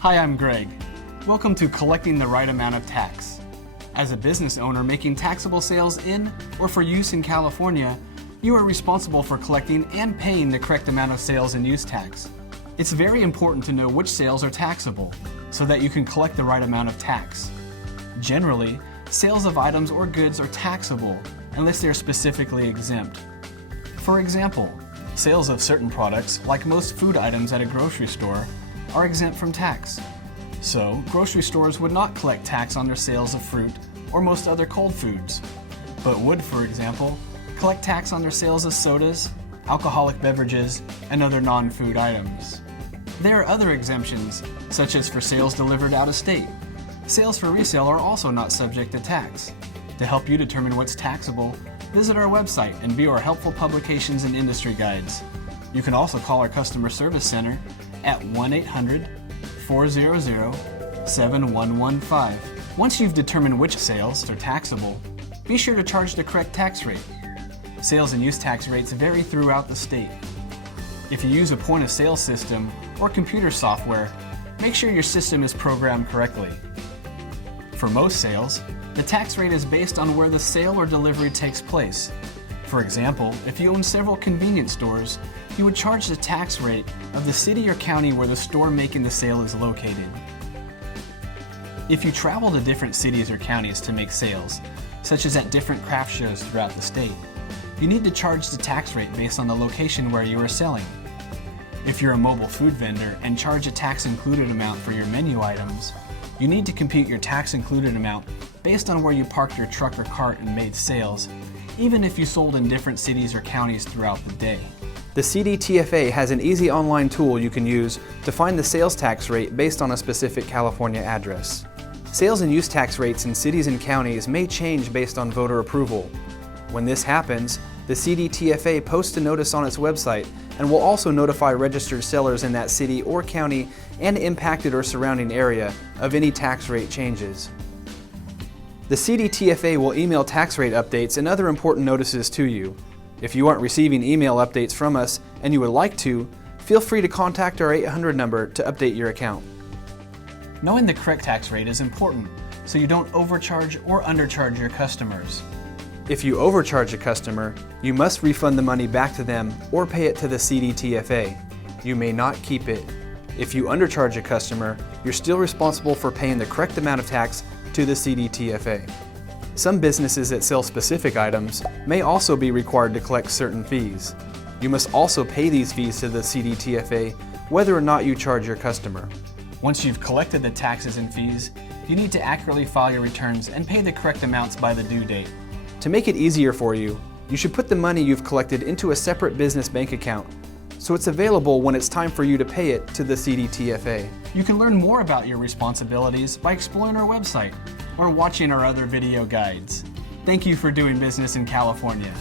Hi, I'm Greg. Welcome to Collecting the Right Amount of Tax. As a business owner making taxable sales in or for use in California, you are responsible for collecting and paying the correct amount of sales and use tax. It's very important to know which sales are taxable so that you can collect the right amount of tax. Generally, sales of items or goods are taxable unless they are specifically exempt. For example, sales of certain products, like most food items at a grocery store, are exempt from tax. So, grocery stores would not collect tax on their sales of fruit or most other cold foods, but would, for example, collect tax on their sales of sodas, alcoholic beverages, and other non-food items. There are other exemptions, such as for sales delivered out of state. Sales for resale are also not subject to tax. To help you determine what's taxable, visit our website and view our helpful publications and industry guides. You can also call our customer service center at 1-800-400-7115. Once you've determined which sales are taxable, be sure to charge the correct tax rate. Sales and use tax rates vary throughout the state. If you use a point-of-sale system or computer software, make sure your system is programmed correctly. For most sales, the tax rate is based on where the sale or delivery takes place. For example, if you own several convenience stores, you would charge the tax rate of the city or county where the store making the sale is located. If you travel to different cities or counties to make sales, such as at different craft shows throughout the state, you need to charge the tax rate based on the location where you are selling. If you're a mobile food vendor and charge a tax included amount for your menu items, you need to compute your tax included amount based on where you parked your truck or cart and made sales, even if you sold in different cities or counties throughout the day. The CDTFA has an easy online tool you can use to find the sales tax rate based on a specific California address. Sales and use tax rates in cities and counties may change based on voter approval. When this happens, the CDTFA posts a notice on its website and will also notify registered sellers in that city or county and impacted or surrounding area of any tax rate changes. The CDTFA will email tax rate updates and other important notices to you. If you aren't receiving email updates from us and you would like to, feel free to contact our 800 number to update your account. Knowing the correct tax rate is important so you don't overcharge or undercharge your customers. If you overcharge a customer, you must refund the money back to them or pay it to the CDTFA. You may not keep it. If you undercharge a customer, you're still responsible for paying the correct amount of tax to the CDTFA. Some businesses that sell specific items may also be required to collect certain fees. You must also pay these fees to the CDTFA whether or not you charge your customer. Once you've collected the taxes and fees, you need to accurately file your returns and pay the correct amounts by the due date. To make it easier for you, you should put the money you've collected into a separate business bank account, so it's available when it's time for you to pay it to the CDTFA. You can learn more about your responsibilities by exploring our website or watching our other video guides. Thank you for doing business in California.